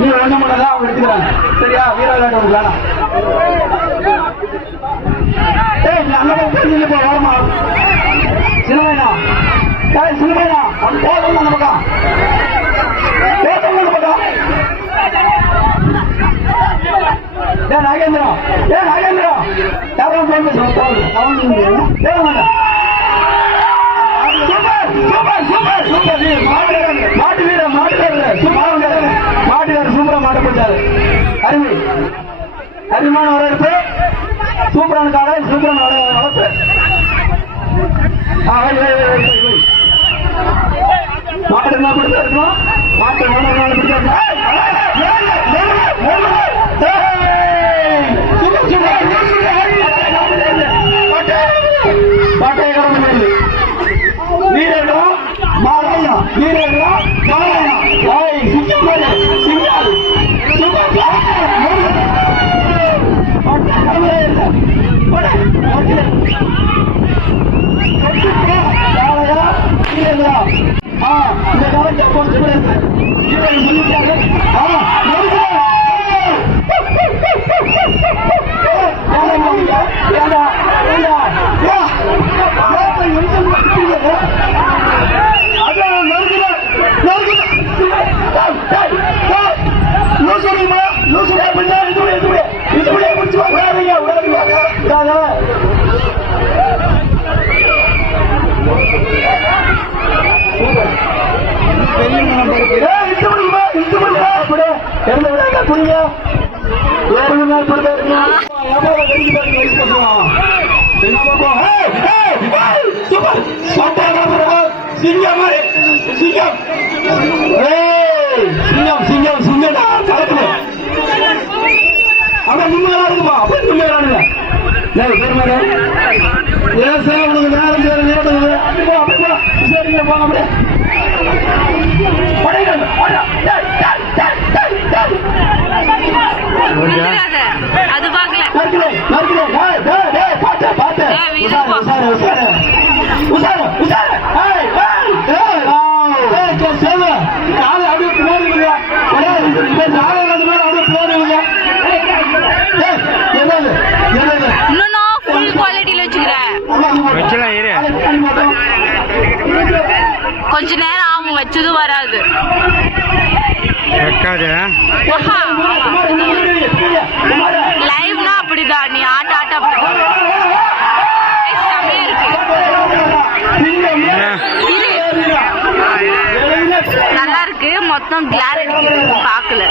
நீ ஒண்ணு முன்னதான் அவங்க எடுத்துக்கிறாங்க. சரியா? வீர விளையாட்டு அங்க வரமா சிலமையா சிலமையா போதும் அந்த பக்கம் நாகேந்திரா நாகேந்திரா யாரும் மாட்டு வீரர் சூப்பரா மாட்ட போட்டாரு. அருமை அருமையான வரவேற்பு. சூப்பரான காலை சூப்பரான வளர்ப்பு. மாட்டு என்ன பிடிச்சா இருக்கணும். மாட்டு பிடிச்சா வீரர்களா மாறாயா வீரர்களா மாறாயா சிங்கம் சிங்கால் இந்த காலத்தை கொஞ்ச நேரம் ஆகும் வச்சதும் வராது. லைவ்னா அப்படிதான். நீ ஆட்ட அப்படிதான் நல்லா இருக்கு. மொத்தம் கிளார் அடிக்கிறது பாக்கல.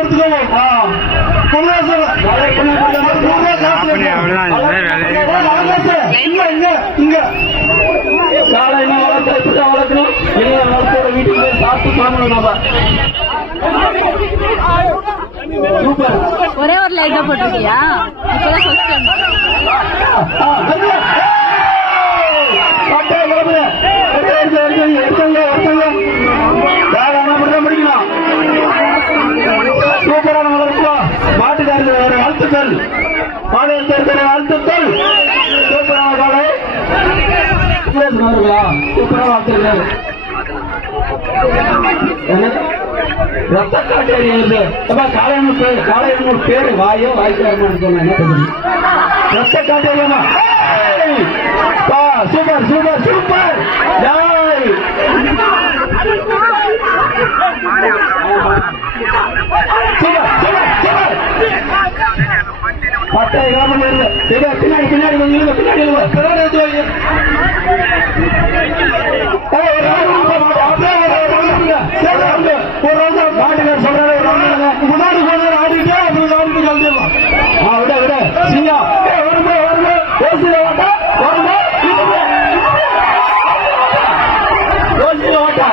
எடுத்துக்கோ சூப்பர். ஒரே ஒரு லைட் தான் போட்டிருக்கியா? இப்பதான் ஃபர்ஸ்ட் டைம். பட்டை கிளம்புது. முடிக்கலாம். சூப்பரான வளர்ப்பு. மாட்டுக்காரர்கள் வாழ்த்துக்கள். மாநிலத்திற்கு வாழ்த்துக்கள். சூப்பரான காலை. சூப்பரான வாழ்த்துக்கள். ரத்த காட்டேரி காலையன் பேரு வாயோ வாய்க்காரன்னு சொன்ன என்ன தெரியும்? ரத்த காட்டேரியா. Super super super. பட்டை கிராமம் பின்னாடி பின்னாடி வந்து பின்னாடி மாட்டுக்கார் சொல்றாரு முன்னாடி போன ஆடிட்டே அப்படி கலந்துடலாம். விட விட சிங்கா வரும்போ வரும்போ ஓசில ஓட்டா வரும்போ ஓசில ஓட்டா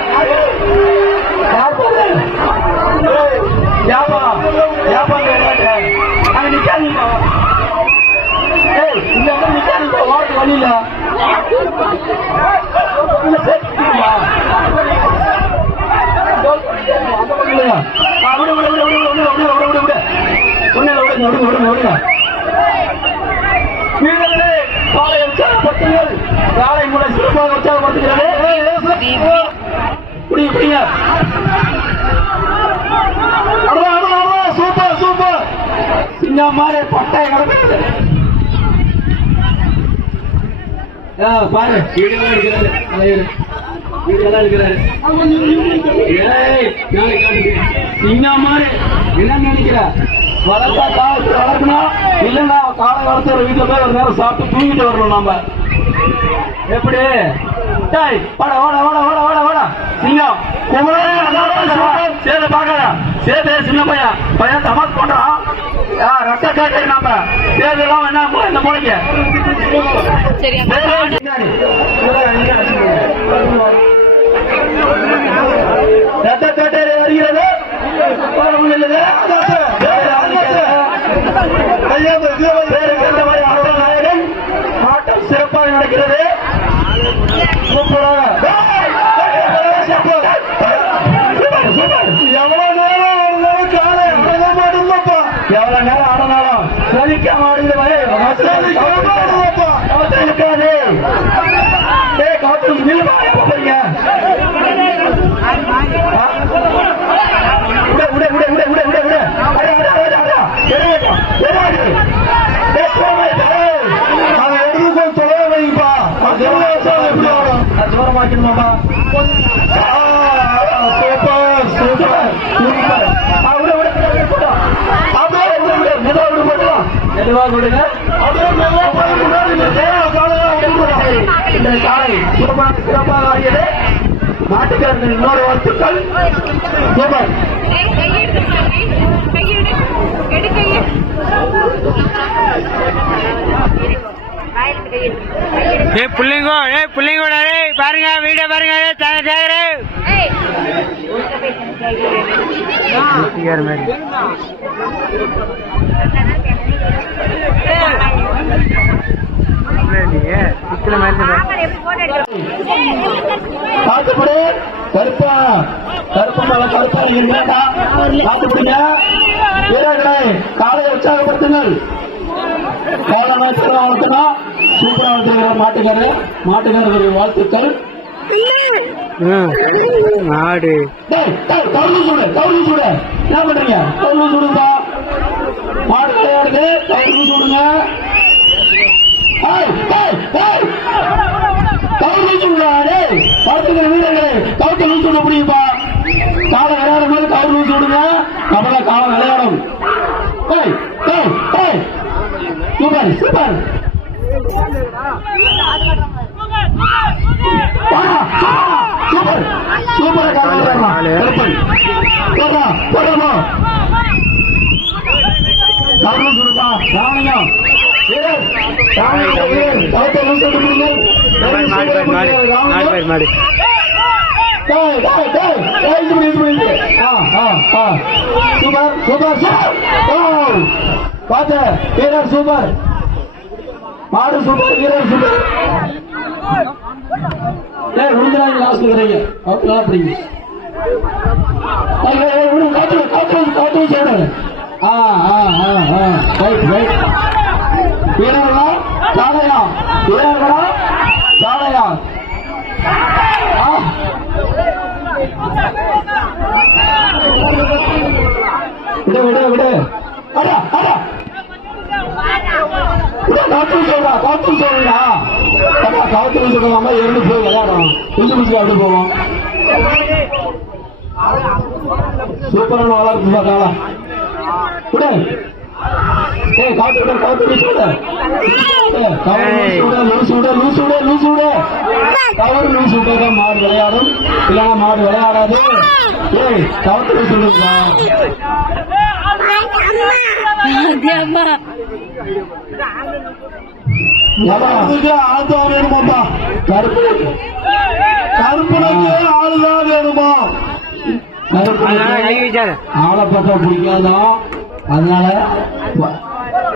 அங்க நிக்காதீங்க. இந்த நிக்காதீங்க வாட்டு வழியில வீரர்களே காலை உற்சாகப்படுத்துங்கள். காலை மூலம் சிறப்பாக உற்சாகப்படுத்துகிறது. Super super. இந்த மாதிரி பட்டை கிடக்குது. பாரு வீடியோ எடுக்கிறாரு. வீடியோ எடுக்கிறாரு. இந்த மாதிரி என்ன நினைக்கிற வளர்த்தா காலத்துல வளர்க்கணும். இல்லைன்னா காலை காலத்துல வீட்டுல போய் ஒரு நேரம் சாப்பிட்டு தூங்கிட்டு வரணும். நாம எப்படி வாட வாட வாட வாட வாட வாட சிங்கம் சேத பாக்க சேத சின்ன பையன் பையன் தமாஸ் பண்றான். ரத்த காட்டை நாம சேதெல்லாம் என்ன இந்த மூளைக்கு ரத்த காட்டை வருகிறது. ஆட்டம் சிறப்பாக நடக்கிறது. சூப்பராக எவ்வளவு நேரம் காலை ஆடலாம் மாட்டோம்ப்பா. எவ்வளவு நேரம் ஆடனாலும் சதிக்காம ஆடுகிறது. இருக்காது காத்து நிலமா போறீங்க. தூரமாக்கணுமாப்பா. Super super super. மெதுவாக விடுங்க. இந்த காலை சிறப்பாக ஆகியது. நாட்டுக்காரர்கள் இன்னொரு வாழ்த்துக்கள். சூப்பர். புள்ளிங்கோட பாருங்க வீடியோ பாருங்க. பார்த்துப்படு கருப்பா கருப்பா கருப்பா பார்த்துப்பீங்க. வீரர்களை காலை உற்சாகப்படுத்துங்கள். வளர்த்தணும். சூப்பரா வளர்த்துக்கிறார் மாட்டுக்காரர்கள் வாழ்த்துக்கள். மாடு கவுரு சூடு என்ன பண்றீங்க? கவுரு சூடுப்பா. மாடு விளையாடுது. கவுரு சூடுங்க. கவுரு சூடுடா. பார்த்துக்கிற வீரர்களே கவுட்டு லூஸ் விட முடியும்பா. காலை விளையாடும் போது கவுரு லூஸ் விடுங்க. நம்மள காலை விளையாடும். Super super. சூப்பர் சூப்பரா காலை கவுரு சூடுப்பா. ராமலிங்கம் வீரர் கவுட்டை லூஸ் விட்டு மாடு சூப்பர் சூப்பர் சூப்பர் பாத்த வீரர் சூப்பர் மாடு சூப்பர் வீரர் சூப்பர் விழுந்துடாங்க லாஸ்ட் இருக்கிறீங்க அப்படிங்க காட்டு சொல்றாங்க வீரர்களா காளையா வீரர்களா காளையா விடு விடு விடு அடா அடா காத்து சொல்றா காத்து சொல்லாம இருந்து போய் விளையாடும் குஞ்சு குஞ்சு அப்படி போவோம் சூப்பரான வளர்ப்பு பார்த்தாளா விடு ஏய் காத்து விட காத்து லூசு விட மாடு விளையாடும் இல்லைன்னா மாடு விளையாடாது ஏய் காத்து லூசு விடுப்பா ஆள்தான் வேணுமாப்பா கருப்புனுக்கு ஆளுதான் வேணுமா ஆளை பார்த்தா பிடிக்காதான் அதனால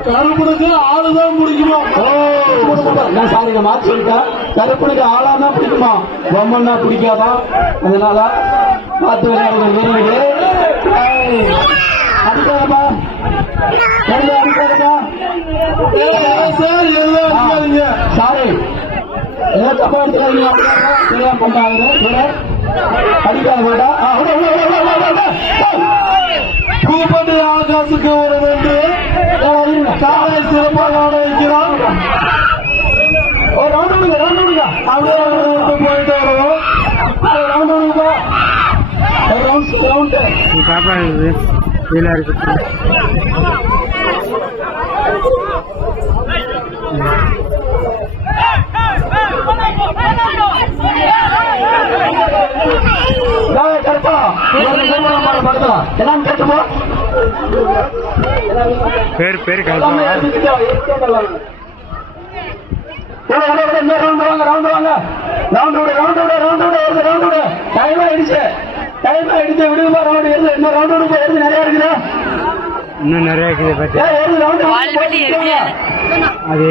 கருப்புனுக்கு ஆளுதான் பிடிக்குமா நான் சாரி நான் மாற்றி சொல்லிட்டேன் கருப்புனுக்கு ஆளா தான் பிடிக்குமா பொம்மன்னா பிடிக்காதான் அதனால பார்த்து விளையாடுங்க அடிக்காதப்பா சாரி ஏதோ தப்பா எடுத்துக்காதீங்க பண்ணாங்க அடிக்காத பூப்பட்டி ஆகாசுக்கு ஒரு ரெண்டு காலை சிறப்பாக வைக்கிறோம் ஒரு ரவுண்ட் விடுங்க அப்படியே போயிட்டு வருவோம் ரவுண்ட் வீலா இருக்கு பேர் பேரு இன்னும் நிறைய இருக்குது அது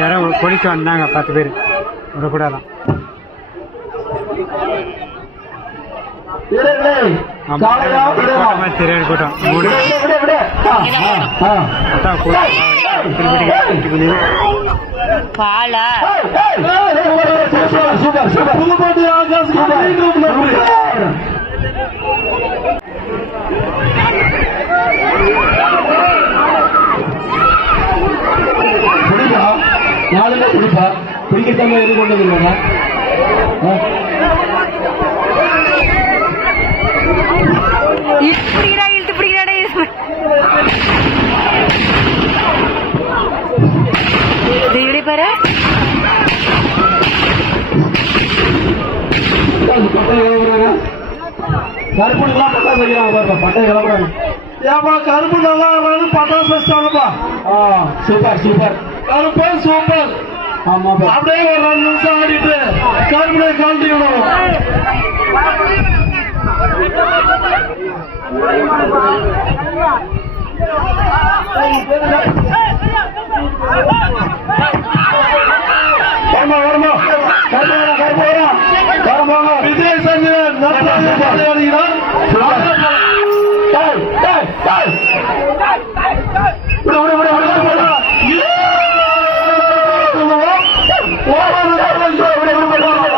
யாரும் பொலிச்சு வந்தாங்க 10 பேர் விடக்கூடாதான் தெரியாது கூட்டம் பாலா நாளுமே பிடிப்பா பிடிக்கத்தாம எது கொண்டது இல்லைங்க இழுத்து பிடிக்கிறாடா இப்படி பாரு கருப்புலாம் பட்டா செய்யறாங்க பட்டை கிளம்புறாங்க ஏப்பா கருப்பு நல்லா பட்டாசு வச்சிட்டாங்கப்பா சூப்பர் சூப்பர் கருப்பு சூப்பர் ஆமா அப்படியே ஒரு 2 நிமிஷம் ஆடிட்டு கருப்புடைய கழட்டிக்கணும் விஜய் சஞ்சயன்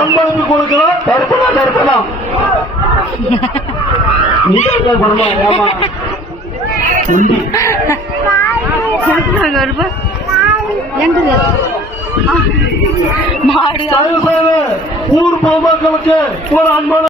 அன்பளிப்பு கொடுக்கலாம் தடுப்பலாம் மாடு ஊர் பொதுமக்களுக்கு ஒரு அன்பான